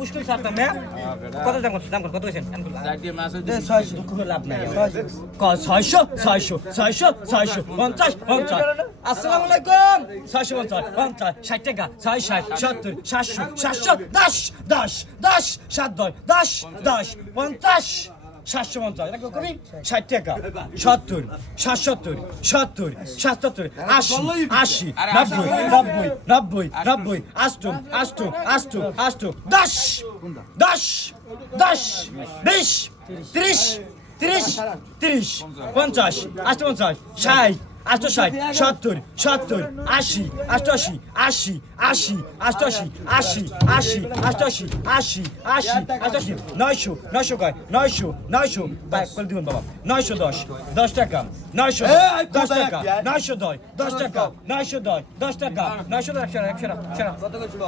পুষ্কুল ছাড়তাম না কত দাম কত হয়েছেন লাভ নাই 650 আসসালামু আলাইকুম 650 60 টাকা 660 70 700 10 750 এটা কবি 60 টাকা 70 77 77 80 90 আষ্টম 10 20 30 50 58 60 68 70 80 88 900 কয় 900 বাই করে দিবেন বাবা 910 টাকা 910 টাকা 910 টাকা 910 টাকা 910 100 টাকা 100